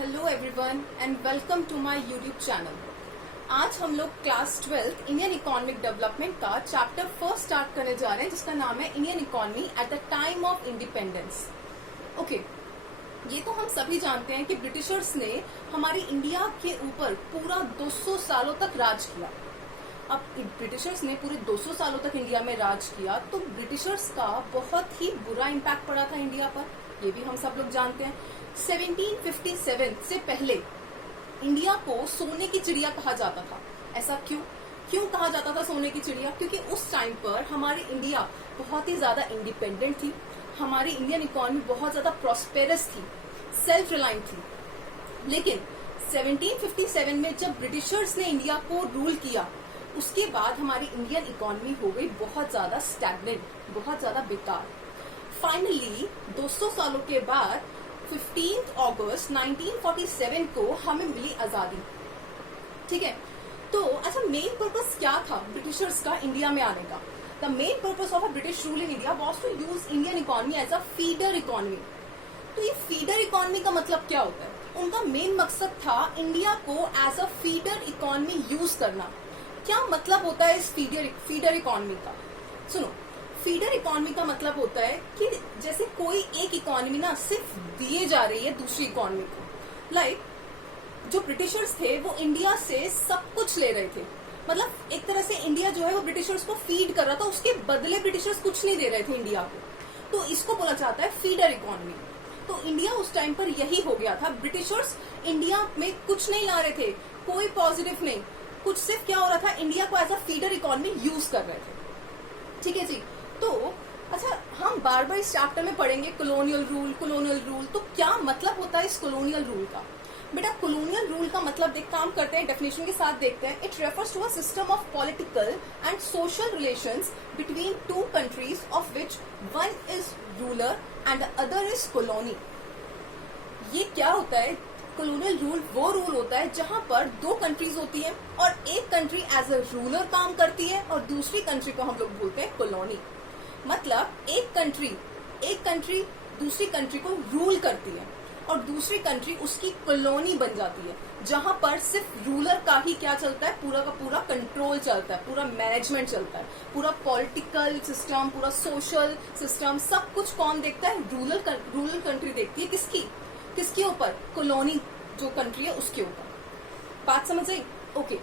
Hello everyone and welcome to my YouTube channel. आज हम लोग क्लास 12 इंडियन इकोनॉमिक डेवलपमेंट का चैप्टर 1 स्टार्ट करने जा रहे हैं, जिसका नाम है Indian economy at the time of independence. Okay, ये तो हम सभी जानते हैं कि ब्रिटिशर्स ने हमारी इंडिया के ऊपर पूरा 200 सालों तक राज किया। अब ब्रिटिशर्स ने पूरे 200 सालों तक इंडिया में राज किया, तो ब्रिटिशर्स का बहुत ही बुरा इम्पैक्ट पड़ा था इंडिया पर, ये भी हम सब लोग जानते हैं। 1757 से पहले इंडिया को सोने की चिड़िया कहा जाता था। ऐसा क्यों कहा जाता था सोने की चिड़िया? क्योंकि उस टाइम पर हमारी इंडिया बहुत ही ज्यादा इंडिपेंडेंट थी, हमारी इंडियन इकोनॉमी बहुत ज्यादा प्रॉस्पेरस थी, सेल्फ रिलायंट थी। लेकिन 1757 में जब ब्रिटिशर्स ने इंडिया को रूल किया, उसके बाद हमारी इंडियन इकोनॉमी हो गई बहुत ज्यादा स्टैग्नेंट, बहुत ज्यादा बेकार। फाइनली 200 सालों के बाद 15 अगस्त 1947 को हमें मिली आजादी। ठीक है, तो अच्छा, मेन पर्पस क्या था ब्रिटिशर्स का इंडिया में आने का? The main purpose of a British rule in India was to use Indian economy as a feeder economy. तो ये फीडर इकोनॉमी का मतलब क्या होता है? उनका मेन मकसद था इंडिया को as a feeder economy use करना। क्या मतलब होता है इस फीडर इकोनॉमी का? सुनो, फीडर इकोनॉमी का मतलब होता है कि जैसे कोई एक इकोनॉमी ना सिर्फ दिए जा रही है दूसरी इकोनॉमी को। लाइक जो ब्रिटिशर्स थे वो इंडिया से सब कुछ ले रहे थे, मतलब एक तरह से इंडिया जो है वो ब्रिटिशर्स को फीड कर रहा था, उसके बदले ब्रिटिशर्स कुछ नहीं दे रहे थे इंडिया को। तो इसको बोला जाता है फीडर इकोनॉमी। तो इंडिया उस टाइम पर यही हो गया था, ब्रिटिशर्स इंडिया में कुछ नहीं ला रहे थे, कोई पॉजिटिव नहीं, कुछ सिर्फ क्या हो रहा था, इंडिया को as a feeder economy use कर रहे थे। ठीक है जी। तो अच्छा, हम बार बार इस चैप्टर में पढ़ेंगे कॉलोनियल रूल। तो क्या मतलब होता है इस कॉलोनियल रूल का? बेटा, कॉलोनियल रूल का मतलब काम करते हैं, डेफिनेशन के साथ देखते हैं। It refers to a system of political and social relations between two countries of which one is ruler and the other is colony. ये क्या होता है? कॉलोनियल रूल वो रूल होता है जहां पर दो कंट्रीज होती हैं और एक कंट्री एज अ रूलर काम करती है और दूसरी कंट्री को हम लोग बोलते हैं कॉलोनी। मतलब एक कंट्री दूसरी कंट्री को रूल करती है और दूसरी कंट्री उसकी कॉलोनी बन जाती है, जहां पर सिर्फ रूलर का ही क्या चलता है, पूरा का पूरा कंट्रोल चलता है, पूरा मैनेजमेंट चलता है, पूरा पॉलिटिकल सिस्टम, पूरा सोशल सिस्टम, सब कुछ कौन देखता है? रूलर कंट्री देखती है। किसके ऊपर? कॉलोनी जो कंट्री है उसके ऊपर। बात समझ आई? ओके।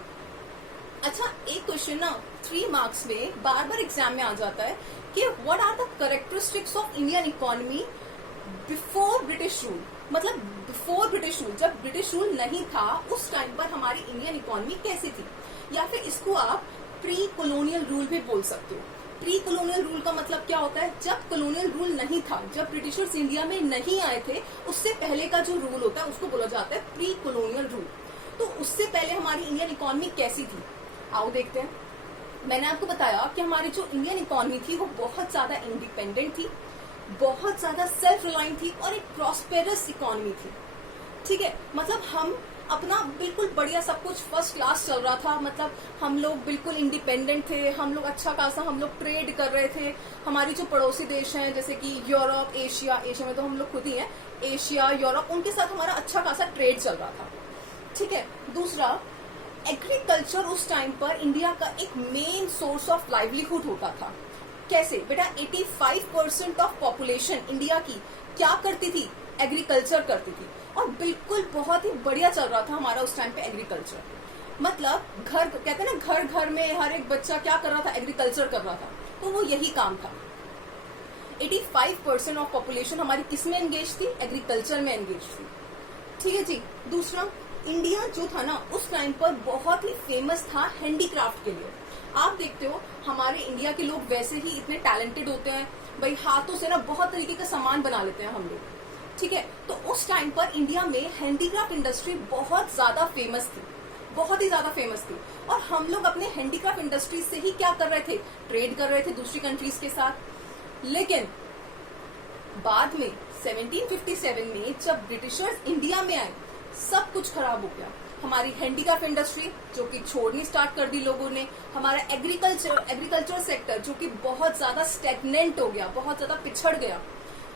अच्छा, एक क्वेश्चन ना 3 मार्क्स में बार बार एग्जाम में आ जाता है कि what are the characteristics of Indian economy before British rule. मतलब बिफोर ब्रिटिश रूल, जब ब्रिटिश रूल नहीं था उस टाइम पर हमारी इंडियन इकोनॉमी कैसी थी, या फिर इसको आप प्री कॉलोनियल रूल भी बोल सकते हो। प्री कॉलोनियल रूल का मतलब क्या होता है? जब कॉलोनियल रूल नहीं था, जब ब्रिटिशर्स इंडिया में नहीं आए थे, उससे पहले का जो रूल होता है उसको बोला जाता है प्री कॉलोनियल रूल। तो उससे पहले हमारी इंडियन इकोनॉमी कैसी थी, आओ देखते हैं। मैंने आपको बताया कि हमारी जो इंडियन इकोनॉमी थी वो बहुत ज्यादा इंडिपेंडेंट थी, बहुत ज्यादा सेल्फ रिलायंट थी और एक प्रॉस्पेरस इकोनॉमी थी। ठीक है, मतलब हम अपना बिल्कुल बढ़िया, सब कुछ फर्स्ट क्लास चल रहा था। मतलब हम लोग बिल्कुल इंडिपेंडेंट थे, हम लोग अच्छा खासा हम लोग ट्रेड कर रहे थे। हमारी जो पड़ोसी देश हैं जैसे कि यूरोप, एशिया में तो हम लोग खुद ही हैं, एशिया, यूरोप, उनके साथ हमारा अच्छा खासा ट्रेड चल रहा था। ठीक है। दूसरा, एग्रीकल्चर उस टाइम पर इंडिया का एक मेन सोर्स ऑफ लाइवलीहुड होता था। कैसे? बेटा, 85% ऑफ पॉपुलेशन इंडिया की क्या करती थी? एग्रीकल्चर करती थी, और बिल्कुल बहुत ही बढ़िया चल रहा था हमारा उस टाइम पे एग्रीकल्चर। मतलब घर, कहते हैं ना, घर घर में हर एक बच्चा क्या कर रहा था? एग्रीकल्चर कर रहा था। तो वो यही काम था। 85% ऑफ पॉपुलेशन हमारी किसमें एंगेज थी? एग्रीकल्चर में एंगेज थी। ठीक है जी। दूसरा, इंडिया जो था ना उस टाइम पर बहुत ही फेमस था हैंडीक्राफ्ट के लिए। आप देखते हो हमारे इंडिया के लोग वैसे ही इतने टैलेंटेड होते हैं, भाई हाथों से ना बहुत तरीके का सामान बना लेते हैं हम लोग। ठीक है, तो उस टाइम पर इंडिया में हैंडीक्राफ्ट इंडस्ट्री बहुत ज्यादा फेमस थी, बहुत ही ज्यादा फेमस थी। और हम लोग अपने हैंडीक्राफ्ट इंडस्ट्री से ही क्या कर रहे थे? ट्रेड कर रहे थे दूसरी कंट्रीज के साथ। लेकिन बाद में 1757 में जब ब्रिटिशर्स इंडिया में आए, सब कुछ खराब हो गया। हमारी हैंडीक्राफ्ट इंडस्ट्री जो कि छोड़नी स्टार्ट कर दी लोगों ने, हमारा एग्रीकल्चर सेक्टर जो कि बहुत ज्यादा स्टैग्नेंट हो गया, बहुत ज्यादा पिछड़ गया।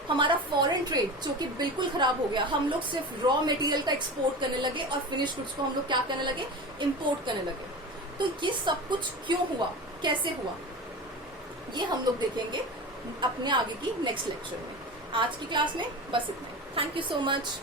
हमारा फॉरेन ट्रेड जो कि बिल्कुल खराब हो गया, हम लोग सिर्फ रॉ मटेरियल का एक्सपोर्ट करने लगे और फिनिश गुड्स को हम लोग क्या करने लगे, इंपोर्ट करने लगे। तो ये सब कुछ क्यों हुआ, कैसे हुआ, ये हम लोग देखेंगे अपने आगे की नेक्स्ट लेक्चर में। आज की क्लास में बस इतना। Thank you so much.